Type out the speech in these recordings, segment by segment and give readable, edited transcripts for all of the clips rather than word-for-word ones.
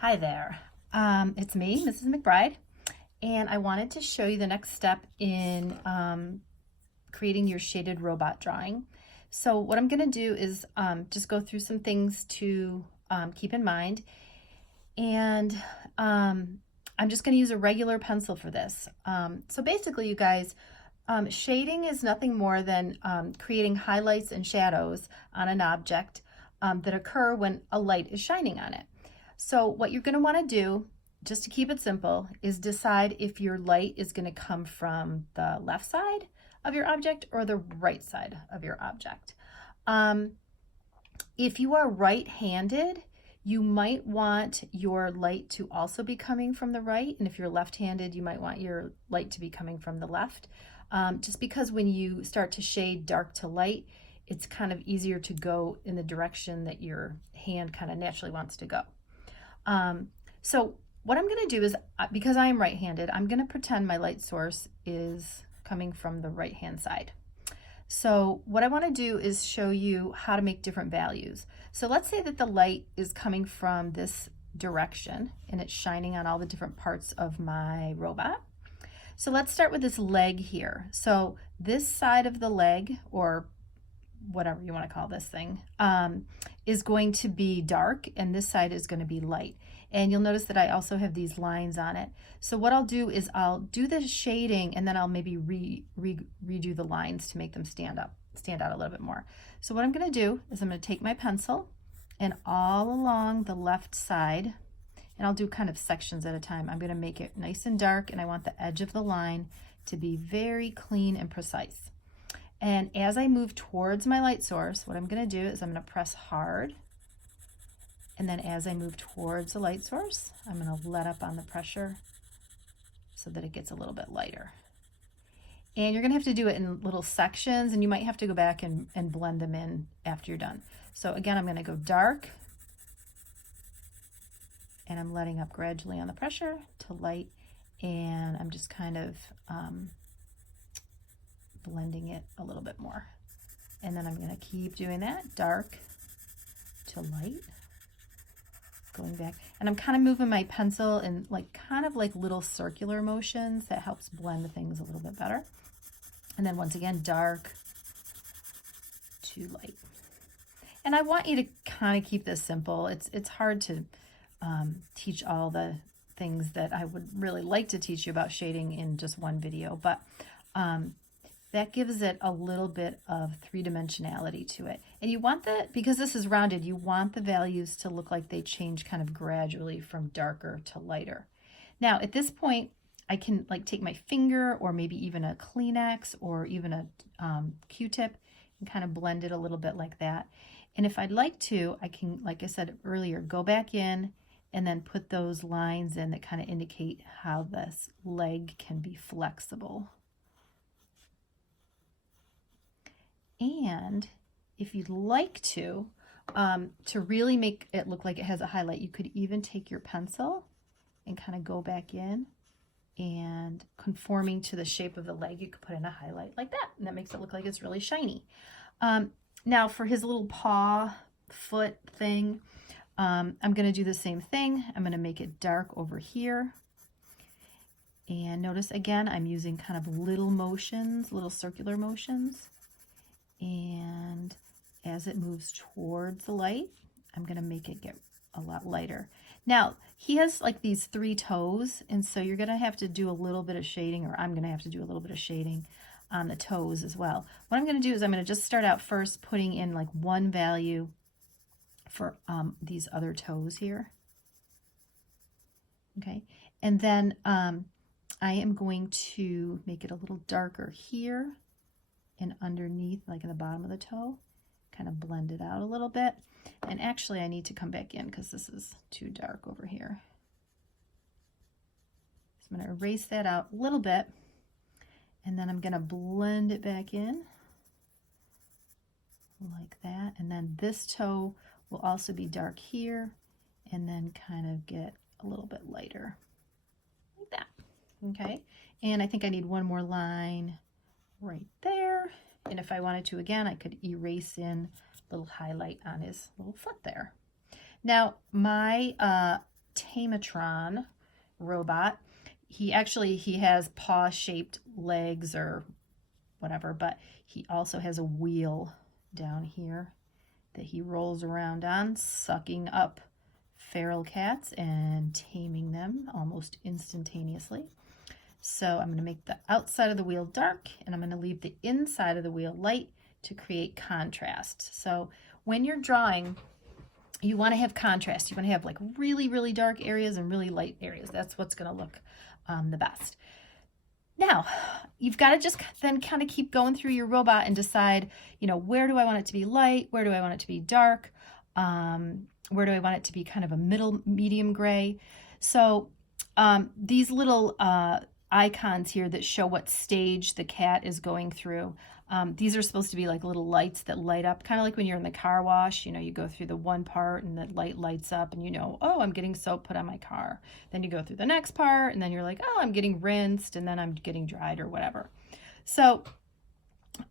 Hi there. It's me, Mrs. McBride, and I wanted to show you the next step in creating your shaded robot drawing. So what I'm going to do is just go through some things to keep in mind, and I'm just going to use a regular pencil for this. So basically, you guys, shading is nothing more than creating highlights and shadows on an object that occur when a light is shining on it. So what you're going to want to do, just to keep it simple, is decide if your light is going to come from the left side of your object or the right side of your object. If you are right-handed, you might want your light to also be coming from the right, and if you're left-handed, you might want your light to be coming from the left. Just because when you start to shade dark to light, it's kind of easier to go in the direction that your hand kind of naturally wants to go. So what I'm going to do is, because I am right-handed, I'm going to pretend my light source is coming from the right-hand side. So what I want to do is show you how to make different values. So let's say that the light is coming from this direction and it's shining on all the different parts of my robot. So let's start with this leg here. So this side of the leg, or whatever you want to call this thing, is going to be dark, and this side is going to be light. And you'll notice that I also have these lines on it. So what I'll do is I'll do the shading, and then I'll maybe redo the lines to make them stand out a little bit more. So what I'm going to do is I'm going to take my pencil, and all along the left side, and I'll do kind of sections at a time, I'm going to make it nice and dark, and I want the edge of the line to be very clean and precise. And as I move towards my light source, what I'm going to do is I'm going to press hard. And then as I move towards the light source, I'm going to let up on the pressure so that it gets a little bit lighter. And you're going to have to do it in little sections, and you might have to go back and blend them in after you're done. So again, I'm going to go dark, and I'm letting up gradually on the pressure to light, and I'm just kind of blending it a little bit more. And then I'm going to keep doing that, dark to light, going back. And I'm kind of moving my pencil in kind of like little circular motions. That helps blend things a little bit better. And then once again, dark to light. And I want you to kind of keep this simple. It's hard to teach all the things that I would really like to teach you about shading in just one video, but that gives it a little bit of three-dimensionality to it. And you want that, because this is rounded, you want the values to look like they change kind of gradually from darker to lighter. Now, at this point, I can take my finger, or maybe even a Kleenex, or even a Q-tip, and kind of blend it a little bit like that. And if I'd like to, I can, like I said earlier, go back in and then put those lines in that kind of indicate how this leg can be flexible. And if you'd like to really make it look like it has a highlight, you could even take your pencil and kind of go back in, and conforming to the shape of the leg, you could put in a highlight like that, and that makes it look like it's really shiny. Now for his little paw foot thing, I'm going to do the same thing. I'm going to make it dark over here. And notice again, I'm using kind of little motions, little circular motions. And as it moves towards the light, I'm going to make it get a lot lighter. Now, he has these 3 toes, and so you're going to have to do a little bit of shading, or I'm going to have to do a little bit of shading on the toes as well. What I'm going to do is I'm going to just start out first putting in one value for these other toes here. Okay, and then I am going to make it a little darker here and underneath, in the bottom of the toe, kind of blend it out a little bit. And actually I need to come back in because this is too dark over here. So I'm going to erase that out a little bit, and then I'm going to blend it back in like that. And then this toe will also be dark here, and then kind of get a little bit lighter like that. Okay, and I think I need one more line right there. And if I wanted to, again, I could erase in a little highlight on his little foot there. Now, my Tamatron robot. He has paw-shaped legs or whatever, but he also has a wheel down here that he rolls around on, sucking up feral cats and taming them almost instantaneously. So I'm going to make the outside of the wheel dark, and I'm going to leave the inside of the wheel light to create contrast. So when you're drawing, you want to have contrast. You want to have like really, really dark areas and really light areas. That's what's going to look the best. Now, you've got to just then kind of keep going through your robot and decide, you know, where do I want it to be light? Where do I want it to be dark? Where do I want it to be kind of a medium gray? So these little icons here that show what stage the cat is going through. These are supposed to be like little lights that light up, kind of like when you're in the car wash, you know, you go through the one part and the light lights up and you know, oh, I'm getting soap put on my car. Then you go through the next part and then you're like, oh, I'm getting rinsed and then I'm getting dried or whatever. So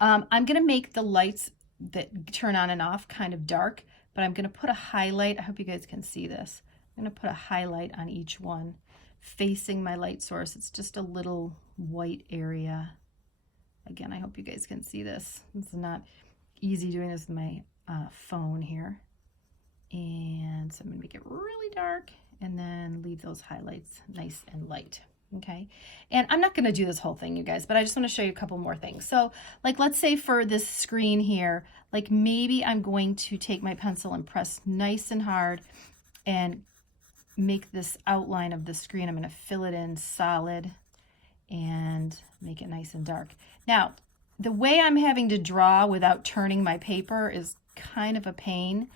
I'm going to make the lights that turn on and off kind of dark, but I'm going to put a highlight. I hope you guys can see this. I'm going to put a highlight on each one facing my light source. It's just a little white area. Again, I hope you guys can see this. It's not easy doing this with my phone here. And so I'm going to make it really dark and then leave those highlights nice and light. Okay. And I'm not going to do this whole thing, you guys, but I just want to show you a couple more things. So like, let's say for this screen here, like maybe I'm going to take my pencil and press nice and hard and make this outline of the screen. I'm going to fill it in solid and make it nice and dark. Now, the way I'm having to draw without turning my paper is kind of a pain.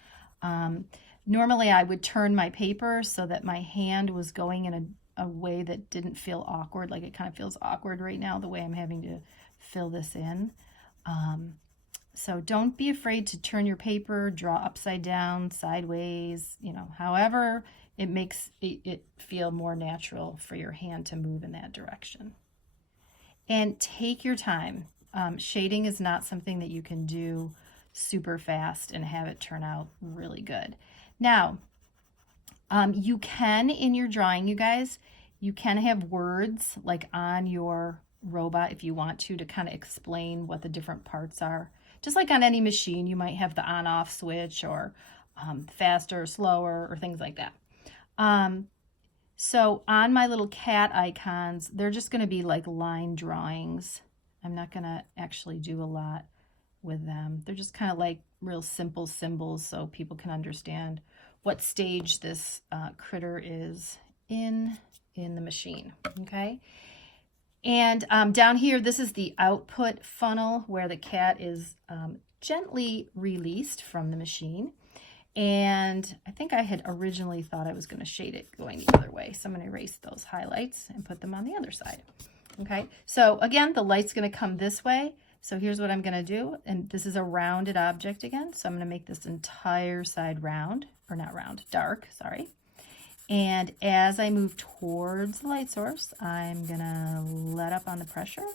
Normally I would turn my paper so that my hand was going in a way that didn't feel awkward. Like it kind of feels awkward right now, the way I'm having to fill this in. So don't be afraid to turn your paper, draw upside down, sideways, you know, however it makes it feel more natural for your hand to move in that direction. And take your time. Shading is not something that you can do super fast and have it turn out really good. Now, you can, in your drawing, you guys, you can have words like on your robot if you want to kind of explain what the different parts are. Just like on any machine, you might have the on-off switch or faster or slower or things like that. So on my little cat icons, they're just going to be like line drawings. I'm not going to actually do a lot with them. They're just kind of like real simple symbols so people can understand what stage this critter is in the machine, okay? And down here, this is the output funnel where the cat is gently released from the machine. And I think I had originally thought I was going to shade it going the other way. So I'm going to erase those highlights and put them on the other side. Okay, so again, the light's going to come this way. So here's what I'm going to do. And this is a rounded object again. So I'm going to make this entire side round, or not round, dark, sorry. And as I move towards the light source, I'm going to let up on the pressure.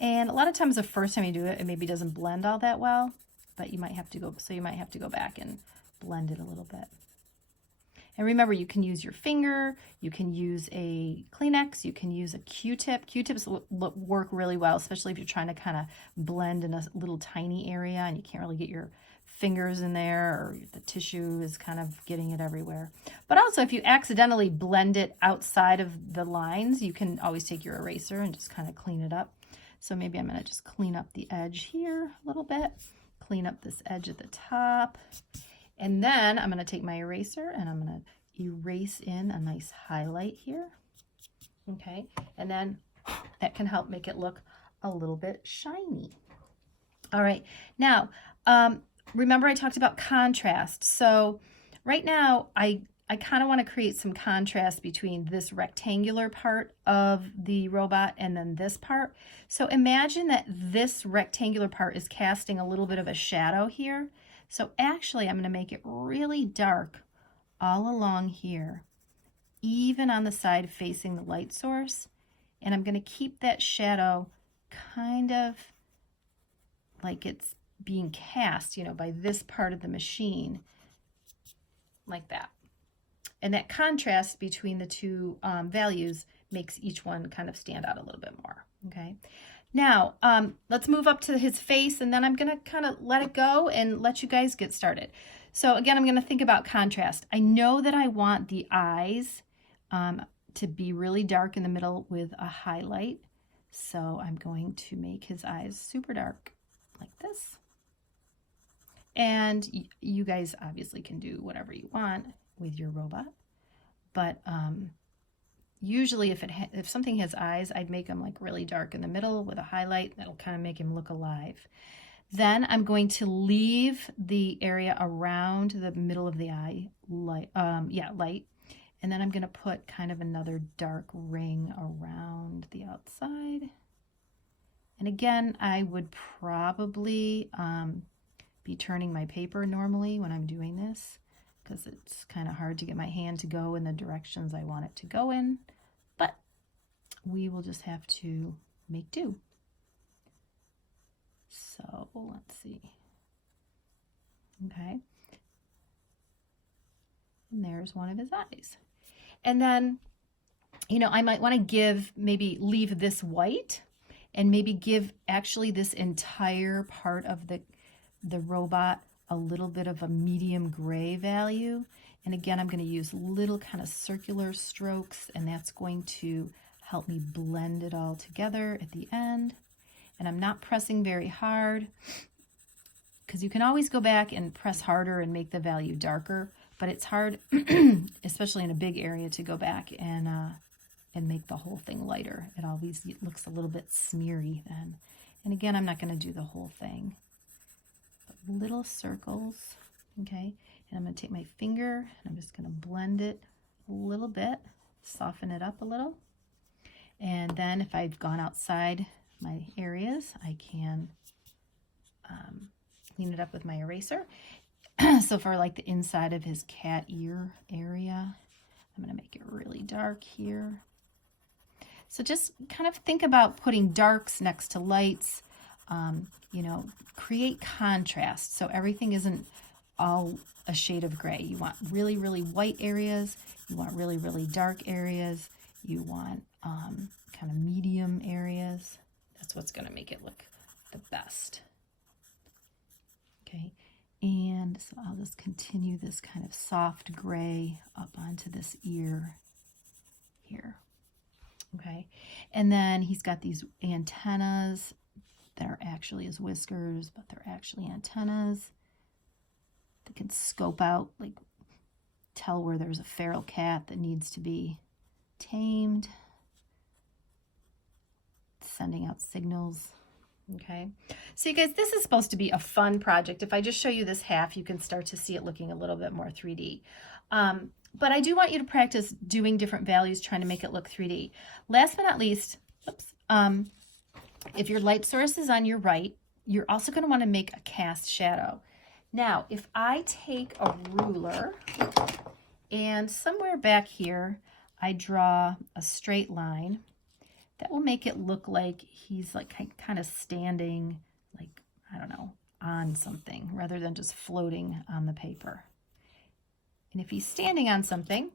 And a lot of times the first time you do it, it maybe doesn't blend all that well. But you might have to go back and blend it a little bit. And remember, you can use your finger, you can use a Kleenex, you can use a Q-tip. Q-tips work really well, especially if you're trying to kind of blend in a little tiny area and you can't really get your fingers in there, or the tissue is kind of getting it everywhere. But also, if you accidentally blend it outside of the lines, you can always take your eraser and just kind of clean it up. So maybe I'm going to just clean up the edge here a little bit. Clean up this edge at the top, and then I'm going to take my eraser and I'm going to erase in a nice highlight here. Okay, and then that can help make it look a little bit shiny. All right, now remember I talked about contrast. So right now I kind of want to create some contrast between this rectangular part of the robot and then this part. So imagine that this rectangular part is casting a little bit of a shadow here. So actually I'm going to make it really dark all along here, even on the side facing the light source. And I'm going to keep that shadow kind of like it's being cast, you know, by this part of the machine, like that. And that contrast between the two values makes each one kind of stand out a little bit more, okay? Now, let's move up to his face, and then I'm going to kind of let it go and let you guys get started. So again, I'm going to think about contrast. I know that I want the eyes to be really dark in the middle with a highlight. So I'm going to make his eyes super dark like this. And you guys obviously can do whatever you want with your robot. But usually if something has eyes, I'd make them like really dark in the middle with a highlight. That'll kind of make him look alive. Then I'm going to leave the area around the middle of the eye light. And then I'm going to put kind of another dark ring around the outside. And again, I would probably be turning my paper normally when I'm doing this, because it's kind of hard to get my hand to go in the directions I want it to go in. But we will just have to make do. So let's see. Okay. And there's one of his eyes. And then, you know, I might want to maybe leave this white and maybe give actually this entire part of the robot a little bit of a medium gray value. And again, I'm going to use little kind of circular strokes, and that's going to help me blend it all together at the end. And I'm not pressing very hard, because you can always go back and press harder and make the value darker, but it's hard, especially in a big area, to go back and make the whole thing lighter. It always looks a little bit smeary then. And again, I'm not going to do the whole thing, but little circles, okay? And I'm going to take my finger and I'm just going to blend it a little bit, soften it up a little. And then if I've gone outside my areas, I can clean it up with my eraser. So for like the inside of his cat ear area, I'm going to make it really dark here. So just kind of think about putting darks next to lights, you know, create contrast so everything isn't all a shade of gray. You want really, really white areas. You want really, really dark areas. You want kind of medium areas. That's what's going to make it look the best. Okay. And so I'll just continue this kind of soft gray up onto this ear here. Okay. And then he's got these antennas that are actually his whiskers, but they're actually antennas that can scope out, like tell where there's a feral cat that needs to be tamed, sending out signals. Okay, so you guys, this is supposed to be a fun project. If I just show you this half, you can start to see it looking a little bit more 3D. But I do want you to practice doing different values, trying to make it look 3D. Last but not least, if your light source is on your right, you're also going to want to make a cast shadow. Now, if I take a ruler and somewhere back here, I draw a straight line, that will make it look like he's like kind of standing, like, I don't know, on something rather than just floating on the paper. And if he's standing on something,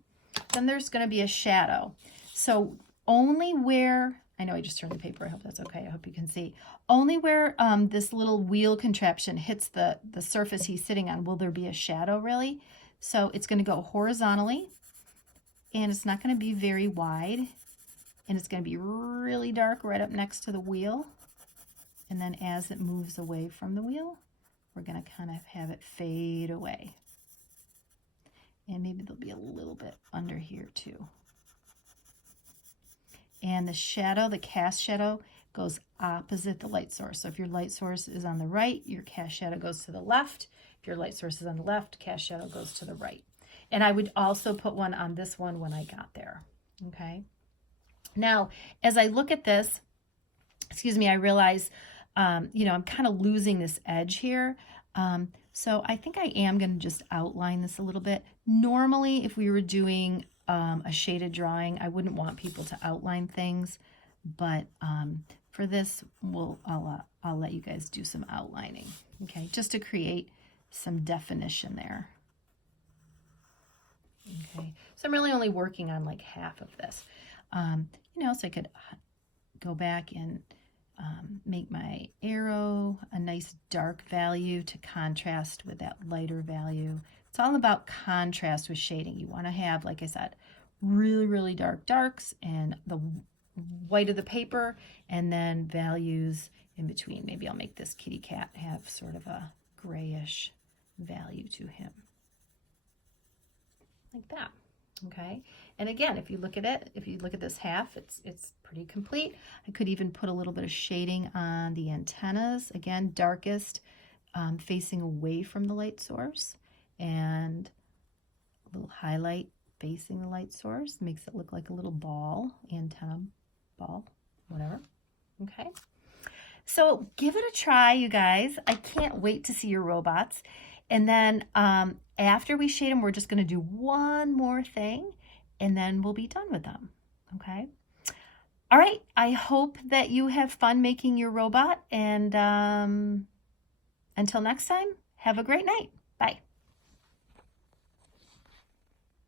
then there's going to be a shadow. So only where, I know I just turned the paper, I hope that's okay, I hope you can see. Only where this little wheel contraption hits the surface he's sitting on will there be a shadow, really. So it's going to go horizontally, and it's not going to be very wide. And it's going to be really dark right up next to the wheel. And then as it moves away from the wheel, we're going to kind of have it fade away. And maybe there'll be a little bit under here too. And the shadow, the cast shadow, goes opposite the light source. So if your light source is on the right, your cast shadow goes to the left. If your light source is on the left, cast shadow goes to the right. And I would also put one on this one when I got there. Okay. Now, as I look at this, I realize, you know, I'm kind of losing this edge here. So I think I am going to just outline this a little bit. Normally, if we were doing a shaded drawing, I wouldn't want people to outline things. But for this, I'll let you guys do some outlining, okay, just to create some definition there. Okay, so I'm really only working on like half of this. You know, so I could go back and make my arrow a nice dark value to contrast with that lighter value. It's all about contrast with shading. You want to have, like I said, really, really dark darks and the white of the paper, and then values in between. Maybe I'll make this kitty cat have sort of a grayish value to him. Like that. Okay, and again, if you look at it, if you look at this half, it's pretty complete. I could even put a little bit of shading on the antennas. Again, darkest facing away from the light source, and a little highlight facing the light source. Makes it look like a little ball, antenna ball, whatever. Okay, so give it a try, you guys. I can't wait to see your robots. And then after we shade them, we're just going to do one more thing, and then we'll be done with them. Okay? All right. I hope that you have fun making your robot. And until next time, have a great night. Bye.